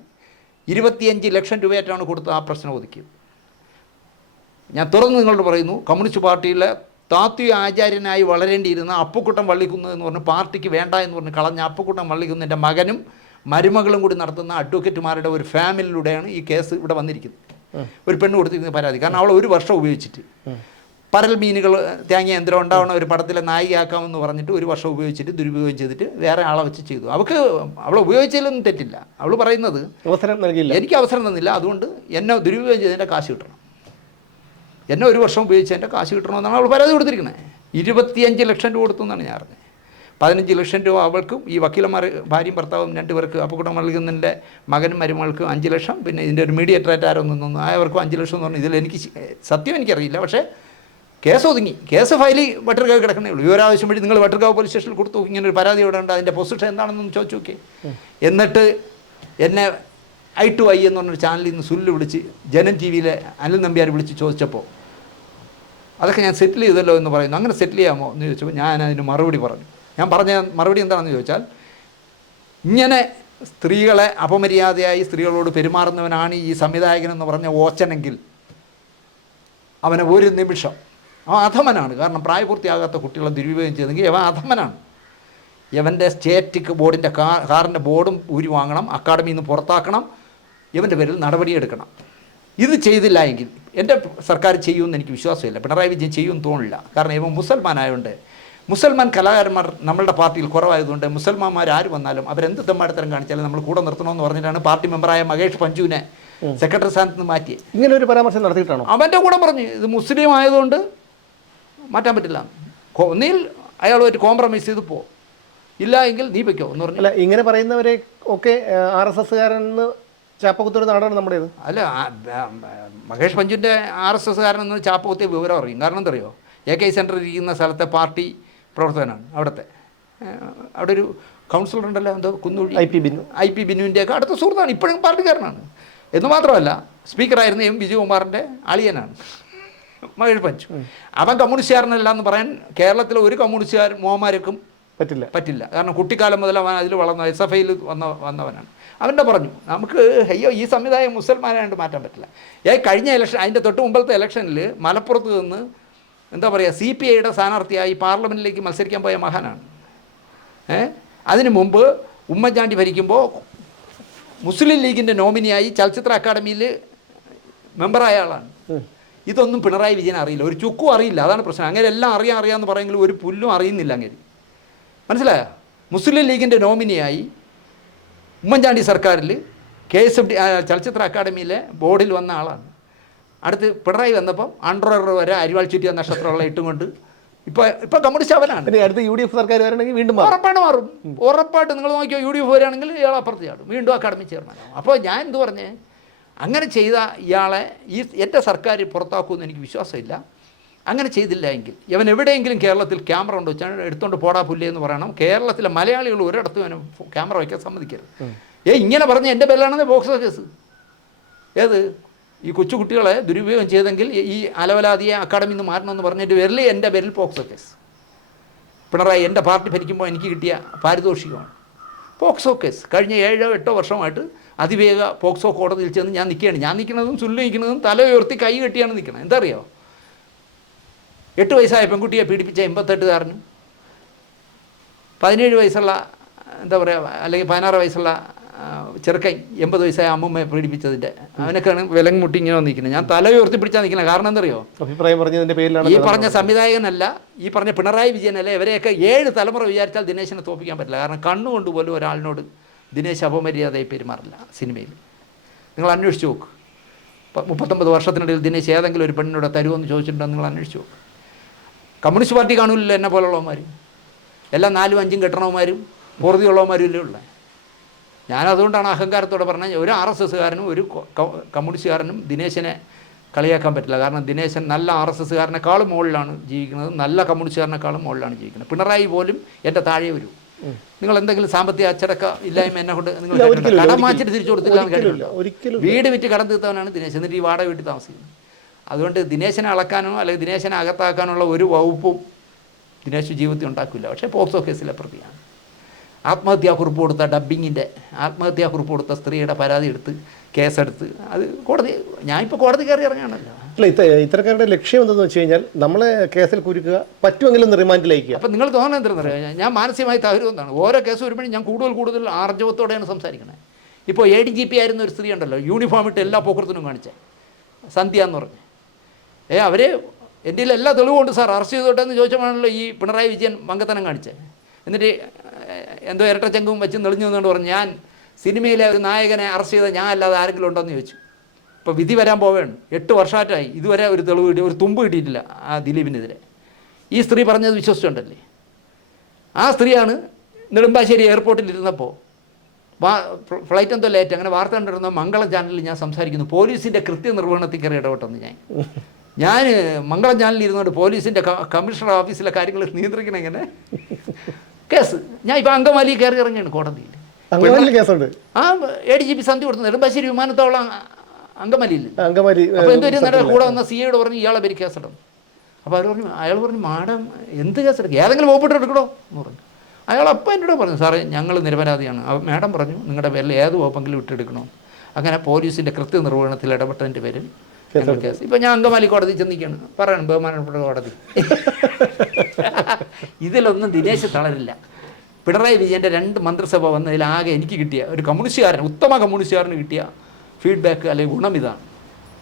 Speaker 1: ഇരുപത്തിയഞ്ച് ലക്ഷം രൂപയായിട്ടാണ് കൊടുത്തത് ആ പ്രശ്നം ഒതുക്കിയത്. ഞാൻ തുറന്ന് നിങ്ങളോട് പറയുന്നു കമ്മ്യൂണിസ്റ്റ് പാർട്ടിയിലെ താത്വിക ആചാര്യനായി വളരേണ്ടിയിരുന്ന അപ്പുക്കുട്ടം വള്ളിക്കുന്ന് എന്ന് പറഞ്ഞ് പാർട്ടിക്ക് വേണ്ട എന്ന് പറഞ്ഞ് കളഞ്ഞ അപ്പുക്കുട്ടം വള്ളിക്കുന്നിന്റെ മകനും മരുമകളും കൂടി നടത്തുന്ന അഡ്വക്കേറ്റുമാരുടെ ഒരു ഫാമിലിയിലൂടെയാണ് ഈ കേസ് ഇവിടെ വന്നിരിക്കുന്നത്. ഒരു പെണ്ണ് കൊടുത്തിരിക്കുന്ന പരാതി. കാരണം അവൾ ഒരു വർഷം ഉപയോഗിച്ചിട്ട്. പരൽ മീനുകൾ തേങ്ങ യന്ത്രം ഉണ്ടാവണ ഒരു പടത്തിലെ നായികയാക്കാമെന്ന് പറഞ്ഞിട്ട് ഒരു വർഷം ഉപയോഗിച്ചിട്ട് ദുരുപയോഗം ചെയ്തിട്ട് വേറെ ആളെ വെച്ച് ചെയ്തു. അവൾക്ക് അവൾ ഉപയോഗിച്ചതിലൊന്നും തെറ്റില്ല. അവൾ പറയുന്നത്
Speaker 2: അവസരം നൽകിയില്ല.
Speaker 1: എനിക്ക് അവസരം തന്നില്ല. അതുകൊണ്ട് എന്നെ ദുരുപയോഗം ചെയ്തതിന്റെ കാശ് കിട്ടണം. എന്നെ ഒരു വർഷം ഉപയോഗിച്ച് എന്റെ കാശ് കിട്ടണമെന്നാണ് അവൾ പരാതി കൊടുത്തിരിക്കുന്നത് ഇരുപത്തിയഞ്ച് ലക്ഷം രൂപ കൊടുത്തു എന്നാണ് ഞാൻ അറിഞ്ഞത്. പതിനഞ്ച് ലക്ഷം രൂപ അവൾക്കും ഈ വക്കീലന്മാർ ഭാര്യയും ഭർത്താവും രണ്ടുപേർക്ക് അപ്പുക്കുട്ടം നൽകുന്നതിന്റെ മകനും മരുമകൾക്കും അഞ്ച് ലക്ഷം. പിന്നെ ഇതിന്റെ ഒരു മീഡിയേറ്ററായിട്ട് ആരോ നിന്നു. അവർക്കും അഞ്ച് ലക്ഷം എന്ന് പറഞ്ഞു. ഇതിൽ എനിക്ക് സത്യം എനിക്കറിയില്ല. പക്ഷേ കേസ് ഒതുങ്ങി. കേസ് ഫയൽ വട്ടർകാവ് കിടക്കണേ ഉള്ളൂ. വിവരാവശ്യം വഴി നിങ്ങൾ വട്ടർകാവ് പോലീസ് സ്റ്റേഷനിൽ കൊടുത്തു. ഇങ്ങനെ ഒരു പരാതി ഇവിടെ ഉണ്ട്? അതിന്റെ പൊസിഷൻ എന്താണെന്ന് ചോദിച്ചു നോക്കി എന്നിട്ട് എന്നെ ഐ ടു ഐ എന്ന് പറഞ്ഞൊരു ചാനലിൽ നിന്ന് സുല്ല് വിളിച്ച് ജനം ടി വിയിലെ അനിൽ നമ്പ്യാർ വിളിച്ച് ചോദിച്ചപ്പോൾ അതൊക്കെ ഞാൻ സെറ്റിൽ ചെയ്തല്ലോ എന്ന് പറയുന്നു. അങ്ങനെ സെറ്റിൽ ചെയ്യാമോ എന്ന് ചോദിച്ചപ്പോൾ ഞാൻ അതിന് മറുപടി പറഞ്ഞു. ഞാൻ പറഞ്ഞ മറുപടി എന്താണെന്ന് ചോദിച്ചാൽ ഇങ്ങനെ സ്ത്രീകളെ അപമര്യാദയായി സ്ത്രീകളോട് പെരുമാറുന്നവനാണ് ഈ സംവിധായകൻ എന്ന് പറഞ്ഞ ഓച്ചനെങ്കിൽ അവനെ ഒരു നിമിഷം. അവൻ അധമനാണ്. കാരണം പ്രായപൂർത്തിയാകാത്ത കുട്ടികളെ ദുരുപയോഗം ചെയ്തെങ്കിൽ അവൻ അധമനാണ്. ഇവന്റെ സ്റ്റേറ്റിക് ബോർഡിന്റെ കാ കാറിന്റെ ബോർഡും ഊരി വാങ്ങണം. അക്കാഡമിയിൽ നിന്ന് പുറത്താക്കണം. ഇവന്റെ പേരിൽ നടപടിയെടുക്കണം ഇത് ചെയ്തില്ല എങ്കിൽ എന്റെ സർക്കാർ ചെയ്യുമെന്ന് എനിക്ക് വിശ്വാസമില്ല. പിണറായി വിജയൻ ചെയ്യുമെന്ന് തോന്നില്ല കാരണം ഇവൻ മുസൽമാനായതുകൊണ്ട് മുസൽമാൻ കലാകാരന്മാർ നമ്മളുടെ പാർട്ടിയിൽ കുറവായതുകൊണ്ട് മുസൽമാന്മാർ ആര് വന്നാലും അവരെന്ത് തെമ്മാടത്തരം കാണിച്ചാലും നമ്മൾ കൂടെ നിർത്തണമെന്ന് പറഞ്ഞിട്ടാണ് പാർട്ടി മെമ്പറായ മഹേഷ് പഞ്ചുവിനെ സെക്രട്ടറി സ്ഥാനത്ത് നിന്ന് മാറ്റി
Speaker 2: ഇങ്ങനെ ഒരു പരാമർശം നടത്തിയിട്ടാണോ?
Speaker 1: അവന്റെ കൂടെ പറഞ്ഞു ഇത് മുസ്ലിം ആയതുകൊണ്ട് മാറ്റാൻ പറ്റില്ല. ഒന്നിൽ അയാൾ ഒരു കോംപ്രമൈസ് ചെയ്ത് പോ. ഇല്ല എങ്കിൽ നീ വയ്ക്കോ എന്ന് പറഞ്ഞു.
Speaker 2: ഇങ്ങനെ പറയുന്നവരെ ഒക്കെ ആർ എസ് എസ്സുകാരെന്ന് ചാപ്പകുത്തൊരു നാടാണ് നമ്മുടേത്.
Speaker 1: അല്ല മഹേഷ് പഞ്ചുവിന്റെ ആർ എസ് എസ്സുകാരനെന്ന് ചാപ്പകുത്തിയ വിവരം അറിയും. കാരണം എന്തറിയോ? എ കെ സെന്ററിൽ ഇരിക്കുന്ന സ്ഥലത്തെ പാർട്ടി പ്രവർത്തകനാണ് അവിടുത്തെ. അവിടെ ഒരു കൗൺസിലർ ഉണ്ടല്ലോ എന്തോ Kunnuzhi
Speaker 2: I P Binu
Speaker 1: I P ബിനുവിന്റെയൊക്കെ അടുത്ത സുഹൃത്താണ്. ഇപ്പോഴും പാർട്ടിക്കാരനാണ്. എന്ന് മാത്രമല്ല സ്പീക്കറായിരുന്ന എം വിജയകുമാറിന്റെ അളിയനാണ് മഹേഷ് പഞ്ചു. അവൻ കമ്മ്യൂണിസ്റ്റുകാരനല്ല എന്ന് പറയാൻ കേരളത്തിലെ ഒരു കമ്മ്യൂണിസ്റ്റുകാർ മോമാർക്കും
Speaker 2: പറ്റില്ല.
Speaker 1: പറ്റില്ല. കാരണം കുട്ടിക്കാലം മുതൽ അവൻ അതിൽ വളർന്ന എസ് എഫ് ഐയിൽ വന്ന വന്നവനാണ്. അവന്റെ പറഞ്ഞു നമുക്ക് അയ്യോ ഈ സംവിധായം മുസൽമാനായിട്ട് മാറ്റാൻ പറ്റില്ല. ഏ കഴിഞ്ഞ ഇലക്ഷൻ അതിന്റെ തൊട്ട് മുമ്പത്തെ ഇലക്ഷനിൽ മലപ്പുറത്ത് നിന്ന് എന്താ പറയുക സി പി ഐയുടെ സ്ഥാനാർത്ഥിയായി പാർലമെന്റിലേക്ക് മത്സരിക്കാൻ പോയ മഹാനാണ്. ഏ അതിനു മുമ്പ് ഉമ്മൻചാണ്ടി ഭരിക്കുമ്പോൾ മുസ്ലിം ലീഗിന്റെ നോമിനിയായി ചലച്ചിത്ര അക്കാദമിയിൽ മെമ്പറായ ആളാണ്. ഇതൊന്നും പിണറായി വിജയൻ അറിയില്ല. ഒരു ചുക്കും അറിയില്ല. അതാണ് പ്രശ്നം. അങ്ങനെ എല്ലാം അറിയാൻ അറിയാമെന്ന് പറയുമെങ്കിലും ഒരു പുല്ലും അറിയുന്നില്ല അങ്ങനെ മനസ്സിലായോ? മുസ്ലിം ലീഗിന്റെ നോമിനിയായി ഉമ്മൻചാണ്ടി സർക്കാരിൽ കെ എസ് എഫ് ഡി ചലച്ചിത്ര അക്കാദമിയിലെ ബോർഡിൽ വന്ന ആളാണ്. അടുത്ത് പിണറായി വന്നപ്പം അണ്ടർ വരെ അരിവാൾ ചുറ്റിയ നക്ഷത്രമുള്ള ഇട്ടുകൊണ്ട് ഇപ്പൊ ഇപ്പൊ കമ്മ്യൂണിസ്റ്റ് അവനാണ്
Speaker 2: അടുത്ത് യു ഡി എഫ് സർക്കാർ വരണമെങ്കിൽ വീണ്ടും
Speaker 1: ഉറപ്പാണ് മാറും. ഉറപ്പായിട്ട് നിങ്ങൾ നോക്കിയോ യു ഡി എഫ് വരികയാണെങ്കിൽ ഇയാൾ അപ്പുറത്ത് ചാടും. വീണ്ടും അക്കാഡമി ചെയർമാനാവും. അപ്പോൾ ഞാൻ എന്ത് പറഞ്ഞേ? അങ്ങനെ ചെയ്ത ഇയാളെ ഈ എന്റെ സർക്കാർ പുറത്താക്കുമെന്ന് എനിക്ക് വിശ്വാസമില്ല. അങ്ങനെ ചെയ്തില്ല എങ്കിൽ. ഇവൻ എവിടെയെങ്കിലും കേരളത്തിൽ ക്യാമറ കൊണ്ട് വെച്ചാൽ എടുത്തുകൊണ്ട് പോടാ പുല്ലേ എന്ന് പറയണം. കേരളത്തിലെ മലയാളികൾ ഒരിടത്തും അവന് ക്യാമറ വയ്ക്കാൻ സമ്മതിക്കരുത്. ഏ ഇങ്ങനെ പറഞ്ഞ് എന്റെ പേരിലാണെന്ന് ബോക്സ് കേസ് ഏത്? ഈ കൊച്ചുകുട്ടികളെ ദുരുപയോഗം ചെയ്തെങ്കിൽ ഈ അലവലാതിയെ അക്കാഡമിയിൽ നിന്ന് മാറണമെന്ന് പറഞ്ഞിട്ട് പേരിൽ എന്റെ പേരിൽ പോക്സോ കേസ് പിണറായി എന്റെ പാർട്ടി ഭരിക്കുമ്പോൾ എനിക്ക് കിട്ടിയ പാരിതോഷികമാണ്. പോക്സോ കേസ് കഴിഞ്ഞ ഏഴോ എട്ടോ വർഷമായിട്ട് അതിവേഗ പോക്സോ കോടതിയിൽ ചെന്ന് ഞാൻ നിൽക്കുകയാണ്. ഞാൻ നിൽക്കുന്നതും ചുല്ലു നിൽക്കുന്നതും തല ഉയർത്തി കൈ കെട്ടിയാണ് നിൽക്കുന്നത്. എന്താ അറിയോ? എട്ട് വയസ്സായ പെൺകുട്ടിയെ പീഡിപ്പിച്ച എൺപത്തെട്ടുകാരനും പതിനേഴ് വയസ്സുള്ള എന്താ പറയുക അല്ലെങ്കിൽ പതിനാറ് വയസ്സുള്ള ചെറുക്കൻ എൺപത് വയസ്സായ അമ്മൂമ്മയെ പീഡിപ്പിച്ചതിന്റെ അവനൊക്കെയാണ് വിലങ്ങ് മുട്ടി ഇങ്ങനെ നിൽക്കുന്നത് ഞാൻ തല ഉയർത്തി പിടിച്ചാൽ നിൽക്കുന്നത്. കാരണം എന്തറിയോ
Speaker 2: അഭിപ്രായം പറഞ്ഞതിന്റെ പേരിലാണ്
Speaker 1: ഈ പറഞ്ഞ സംവിധായകനല്ല ഈ പറഞ്ഞ പിണറായി വിജയനല്ല ഇവരെയൊക്കെ ഏഴ് തലമുറ വിചാരിച്ചാൽ ദിനേശിനെ തോപ്പിക്കാൻ പറ്റില്ല. കാരണം കണ്ണുകൊണ്ട് പോലും ഒരാളിനോട് ദിനേശ് അപമര്യാദയെ പെരുമാറില്ല സിനിമയിൽ. നിങ്ങൾ അന്വേഷിച്ച് നോക്ക്. മുപ്പത്തൊമ്പത് വർഷത്തിനിടയിൽ ദിനേശ് ഏതെങ്കിലും ഒരു പെണ്ണിനോട് തരുമെന്ന് ചോദിച്ചിട്ടുണ്ടോ നിങ്ങൾ അന്വേഷിച്ച് നോക്ക്. കമ്മ്യൂണിസ്റ്റ് പാർട്ടി കാണൂലല്ലോ എന്നെ പോലുള്ളവന്മാർ എല്ലാം നാലും അഞ്ചും കെട്ടണവന്മാരും പൂർത്തിയുള്ളവന്മാരും ഇല്ലേ ഉള്ളത് ഞാനതുകൊണ്ടാണ് അഹങ്കാരത്തോടെ പറഞ്ഞത്. ഒരു ആർ എസ് എസ്സുകാരനും ഒരു കമ്മ്യൂണിസ്റ്റുകാരനും ദിനേശനെ കളിയാക്കാൻ പറ്റില്ല. കാരണം ദിനേശൻ നല്ല ആർ എസ് എസ്സുകാരനേക്കാളും മുകളിലാണ് ജീവിക്കുന്നത്. നല്ല കമ്മ്യൂണിസ്റ്റുകാരനേക്കാളും മുകളിലാണ് ജീവിക്കുന്നത്. പിണറായി പോലും എന്റെ താഴെ വരും. നിങ്ങൾ എന്തെങ്കിലും സാമ്പത്തിക അച്ചടക്ക ഇല്ലായ്മ എന്നെ കൊണ്ട് നിങ്ങൾ? കടം
Speaker 2: മാറ്റിട്ട്
Speaker 1: വാങ്ങിച്ചിട്ട് തിരിച്ചു കൊടുത്തില്ല വീട് വിറ്റ് കടം തീർത്തവനാണ് ദിനേശ് എന്നിട്ട് ഈ വാടക വീട്ടിൽ താമസിക്കുന്നത് അതുകൊണ്ട് ദിനേശനെ അളക്കാനോ അല്ലെങ്കിൽ ദിനേശനെ അകത്താക്കാനുള്ള ഒരു വകുപ്പും ദിനേശ് ജീവിതത്തിൽ ഉണ്ടാക്കില്ല. പക്ഷേ പോക്സോ കേസിലെ പ്രതിയാണ്. ആത്മഹത്യാക്കുറിപ്പ് കൊടുത്ത ഡബ്ബിങ്ങിന്റെ ആത്മഹത്യാക്കുറിപ്പ് കൊടുത്ത സ്ത്രീയുടെ പരാതി എടുത്ത് കേസെടുത്ത് അത് കോടതി ഞാൻ ഇപ്പോൾ കോടതി കയറി ഇറങ്ങാണല്ലോ
Speaker 2: അല്ല ഇത്ത ഇത്തരക്കാരുടെ ലക്ഷ്യം എന്തെന്ന് വെച്ച് കഴിഞ്ഞാൽ നമ്മളെ കേസിൽ കുരുക്കുക പറ്റുമെങ്കിലും റിമാൻഡിൽ അയക്കുക
Speaker 1: അപ്പം നിങ്ങൾ തോന്നുന്നത് എന്തെന്നറിയാം ഞാൻ മാനസികമായി തകരുമെന്നാണ് ഓരോ കേസ് വരുമ്പോഴും ഞാൻ കൂടുതൽ കൂടുതൽ ആർജവത്തോടെയാണ് സംസാരിക്കുന്നത് ഇപ്പോൾ എ ഡി ജി പി ആയിരുന്ന ഒരു സ്ത്രീ ഉണ്ടല്ലോ യൂണിഫോം ഇട്ട് എല്ലാ പോക്കൃത്തിനും കാണിച്ചേ. സന്ധ്യ എന്ന് പറഞ്ഞ്. ഏ അവർ എന്റെ എല്ലാ തെളിവുമുണ്ട് സാർ. അറസ്റ്റ് ചെയ്തോട്ടെ എന്ന് ചോദിച്ചപ്പോഴാണല്ലോ ഈ പിണറായി വിജയൻ മങ്കത്തനം കാണിച്ചത്. എന്നിട്ട് എന്തോ എന്തോ ഇരട്ടച്ചെങ്കും വെച്ച് നെളിഞ്ഞു നിന്നുകൊണ്ട് പറഞ്ഞു ഞാൻ സിനിമയിലെ ഒരു നായകനെ അറസ്റ്റ് ചെയ്ത ഞാൻ അല്ലാതെ ആരെങ്കിലും ഉണ്ടോ എന്ന് ചോദിച്ചു. ഇപ്പോൾ വിധി വരാൻ പോവുകയാണ്. എട്ട് വർഷമായിട്ടായി. ഇതുവരെ ഒരു തെളിവ് കിട്ടി ഒരു തുമ്പ് കിട്ടിയിട്ടില്ല ആ ദിലീപിനെതിരെ. ഈ സ്ത്രീ പറഞ്ഞത് വിശ്വസിച്ചുണ്ടല്ലേ? ആ സ്ത്രീയാണ് നെടുമ്പാശ്ശേരി എയർപോർട്ടിൽ ഇരുന്നപ്പോൾ വാ ഫ്ലൈറ്റ് എന്തോ ലേറ്റ്. അങ്ങനെ വാർത്ത കണ്ടിരുന്ന മംഗള ചാനലിൽ ഞാൻ സംസാരിക്കുന്നു. പോലീസിന്റെ കൃത്യനിർവഹണത്തിൽ കയറി ഇടപെട്ടെന്ന് ഞാൻ. ഞാൻ മംഗളം ചാനലിൽ ഇരുന്നുകൊണ്ട് പോലീസിന്റെ കമ്മീഷണർ ഓഫീസിലെ കാര്യങ്ങൾ നിയന്ത്രിക്കണം എങ്ങനെ? കേസ്. ഞാൻ ഇപ്പോൾ അങ്കമാലി കയറി ഇറങ്ങിയാണ് കോടതിയിൽ. ആ എ ഡി ജി പി സന്ധി കൊടുത്തു നെടുമ്പാശ്ശേരി വിമാനത്താവളം അങ്കമാലിയിൽ.
Speaker 2: അങ്കമാലി
Speaker 1: അപ്പോൾ എന്തൊരു നേരം കൂടെ വന്ന സി ഐയോട് പറഞ്ഞു ഇയാളെ പേര് കേസെടുക്കും അപ്പോൾ അവർ പറഞ്ഞു അയാൾ പറഞ്ഞു മാഡം എന്ത് കേസെടുക്കും? ഏതെങ്കിലും വകുപ്പിട്ട് എടുക്കണോ? എന്ന് പറഞ്ഞു. അയാൾ അപ്പം എന്നോട് പറഞ്ഞു സാറേ ഞങ്ങൾ നിരപരാധിയാണ്. അപ്പോൾ മാഡം പറഞ്ഞു നിങ്ങളുടെ പേരിൽ ഏത് വകുപ്പെങ്കിലും ഇട്ടെടുക്കണോ? അങ്ങനെ പോലീസിന്റെ കൃത്യനിർവഹണത്തിൽ ഇടപെട്ടതിന്റെ പേരിൽ കേസ് ഇപ്പം ഞാൻ അങ്കമാലി കോടതി ചെന്നിക്കാണ് പറയണം ബഹുമാനപ്പെട്ട കോടതി. ഇതിലൊന്നും ദിനേശ് തളരില്ല. പിണറായി വിജയന്റെ രണ്ട് മന്ത്രിസഭ വന്നതിൽ ആകെ എനിക്ക് കിട്ടിയ ഒരു കമ്മ്യൂണിസ്റ്റുകാരൻ ഉത്തമ കമ്മ്യൂണിസ്റ്റുകാരന് കിട്ടിയ ഫീഡ്ബാക്ക് അല്ലെങ്കിൽ ഗുണം ഇതാണ്.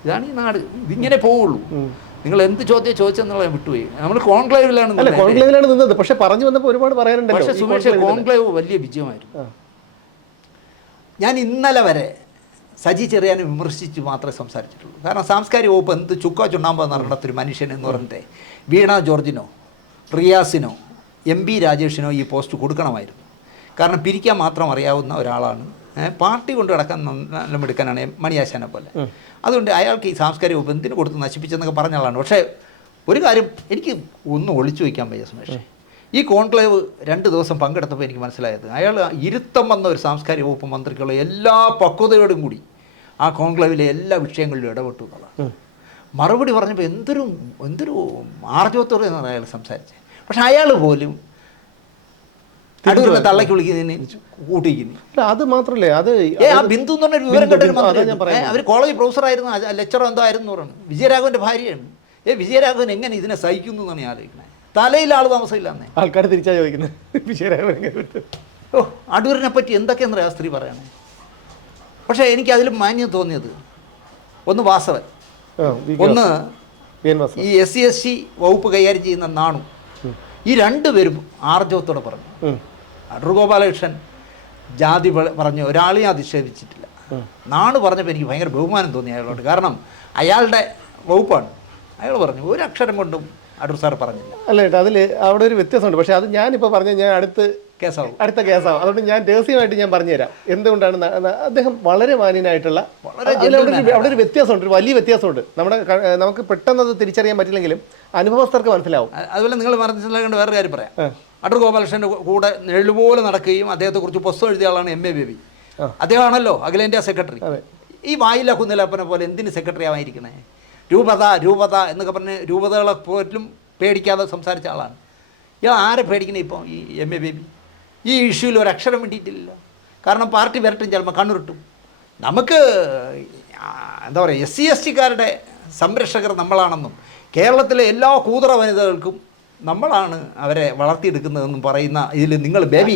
Speaker 1: ഇതാണ് ഈ നാട്. ഇതിങ്ങനെ പോവുള്ളൂ. നിങ്ങൾ എന്ത് ചോദ്യം ചോദിച്ചെന്നുള്ള ഞാൻ വിട്ടുപോയി. നമ്മൾ കോൺക്ലേവിലാണ്.
Speaker 2: കോൺക്ലേവിലാണ് നിന്നത്. പക്ഷെ പറഞ്ഞു വന്നപ്പോൾ ഒരുപാട് പറയാനുണ്ടല്ലോ
Speaker 1: പക്ഷേ സുമേഷ് കോൺക്ലേവ് വലിയ വിജയമായിരുന്നു. ഞാൻ ഇന്നലെ വരെ സജി ചെറിയാനെ വിമർശിച്ച് മാത്രമേ സംസാരിച്ചിട്ടുള്ളൂ. കാരണം സാംസ്കാരിക വകുപ്പ് എന്ത് ചുക്ക ചുണ്ണാമ്പ നടത്തൊരു മനുഷ്യൻ എന്ന് പറഞ്ഞിട്ട്. വീണ ജോർജിനോ റിയാസിനോ എം പി രാജേഷിനോ ഈ പോസ്റ്റ് കൊടുക്കണമായിരുന്നു. കാരണം പിരിക്കാൻ മാത്രം അറിയാവുന്ന ഒരാളാണ്. പാർട്ടി കൊണ്ട് കിടക്കാൻ നല്ല എടുക്കാനാണ് മണിയാശാനെ പോലെ. അതുകൊണ്ട് അയാൾക്ക് ഈ സാംസ്കാരിക വകുപ്പ് എന്തിനു കൊടുത്ത് നശിപ്പിച്ചെന്നൊക്കെ പറഞ്ഞ ആളാണ്. പക്ഷേ ഒരു കാര്യം എനിക്ക് ഒന്നും ഒളിച്ചു വയ്ക്കാൻ വയ്യ സുമേഷ്. ഈ കോൺക്ലേവ് രണ്ട് ദിവസം പങ്കെടുത്തപ്പോൾ എനിക്ക് മനസ്സിലായത്. അയാൾ ഇരുത്തം വന്ന ഒരു സാംസ്കാരിക വകുപ്പ് മന്ത്രിക്കുള്ള എല്ലാ പക്വതയോടും കൂടി ആ കോൺക്ലേവിലെ എല്ലാ വിഷയങ്ങളിലും ഇടപെട്ടു എന്നുള്ളതാണ്. മറുപടി പറഞ്ഞപ്പോൾ എന്തൊരു എന്തൊരു ആർജവത്തോടെയാണ് അയാൾ സംസാരിച്ചത്. പക്ഷെ അയാൾ പോലും അടൂരിനെ വിളിക്കുന്നതിന്
Speaker 2: അത് മാത്രല്ലേ അത്
Speaker 1: ആ ബിന്ദു എന്ന് പറഞ്ഞ വിവരം കേട്ടൊരു. അവർ കോളേജ് പ്രൊഫസറായിരുന്നു. ലെക്ചറോ എന്തോ ആയിരുന്നു പറഞ്ഞു. വിജയരാഘവന്റെ ഭാര്യയാണ്. ഏ വിജയരാഘവൻ എങ്ങനെ ഇതിനെ സഹിക്കുന്നു എന്നാണ് ഞാൻ ആലോചിക്കുന്നത്. തലയിൽ ആൾ താമസമില്ലാന്നേ.
Speaker 2: ആൾക്കാർ തിരിച്ചാ ചോദിക്കുന്നത്
Speaker 1: ഓ അടൂരിനെ പറ്റി എന്തൊക്കെയെന്ന് ആ സ്ത്രീ പറയണേ? പക്ഷേ എനിക്ക് അതിൽ മാന്യം തോന്നിയത് ഒന്ന് വാസവൻ. ഒന്ന് ഈ എസ് സി എസ് സി വകുപ്പ് കൈകാര്യം ചെയ്യുന്ന നാണു. ഈ രണ്ടുപേരും ആർജവത്തോടെ പറഞ്ഞു. അടൂർ ഗോപാലകൃഷ്ണൻ ജാതി പറഞ്ഞു പറഞ്ഞ് ഒരാളെയും അധിക്ഷേപിച്ചിട്ടില്ല നാണ് പറഞ്ഞപ്പോൾ എനിക്ക് ഭയങ്കര ബഹുമാനം തോന്നി അയാളോട്. കാരണം അയാളുടെ വകുപ്പാണ്. അയാൾ പറഞ്ഞു ഒരു അക്ഷരം കൊണ്ടും അടൂർ സാർ പറഞ്ഞില്ല.
Speaker 2: അല്ല ഏട്ടാ അതിൽ അവിടെ ഒരു വ്യത്യാസമുണ്ട്. പക്ഷേ അത് ഞാനിപ്പോൾ പറഞ്ഞ ഞാൻ അടുത്ത്
Speaker 1: കേസാവും.
Speaker 2: അടുത്ത കേസാവും. അതുകൊണ്ട് ഞാൻ രഹസ്യമായിട്ട് ഞാൻ പറഞ്ഞുതരാം. എന്തുകൊണ്ടാണ് ന- ന- അദ്ദേഹം വളരെ മാന്യനായിട്ടുള്ള അതിൽ അവിടെ ഒരു- അവിടെ ഒരു വ്യത്യാസമുണ്ട് ഒരു വലിയ വ്യത്യാസമുണ്ട്. നമ്മുടെ ക- നമുക്ക് പെട്ടെന്ന് അത് തിരിച്ചറിയാൻ പറ്റില്ലെങ്കിലും അനുഭവസ്ഥർക്ക് മനസ്സിലാവും.
Speaker 1: അ- അതുപോലെ നിങ്ങൾ മനസ്സിലാക്കേണ്ട വേറെ കാര്യം പറയാം. അടൂർ ഗോപാലകൃഷ്ണന്റെ കൂടെ നിഴലുപോലെ നടക്കുകയും അദ്ദേഹത്തെക്കുറിച്ച് പുസ്തകം എഴുതിയ ആളാണ് എം എ ബേബി. അദ്ദേഹമാണല്ലോ അഖിലേന്ത്യാ സെക്രട്ടറി. ഈ വായില കുന്നിലപ്പനെ പോലെ എന്തിന് സെക്രട്ടറി ആവാതിരിക്കണേ രൂപത രൂപത എന്നൊക്കെ പറഞ്ഞ് രൂപതകളെ പോലും പേടിക്കാതെ സംസാരിച്ച ആളാണ്. ഇയാൾ ആരെ പേടിക്കണേ ഇപ്പോൾ ഈ എം എ ബേബി ഈ ഇഷ്യൂവിൽ ഒരു അക്ഷരം വേണ്ടിയിട്ടില്ല കാരണം പാർട്ടി വരട്ടും ചിലപ്പോൾ കണ്ണുരുട്ടും. നമുക്ക് എന്താ പറയുക എസ് സി എസ് ടിക്കാരുടെ സംരക്ഷകർ നമ്മളാണെന്നും കേരളത്തിലെ എല്ലാ കൂതറ വനിതകൾക്കും നമ്മളാണ് അവരെ വളർത്തിയെടുക്കുന്നതെന്നും പറയുന്ന ഇതിൽ നിങ്ങൾ ബേബി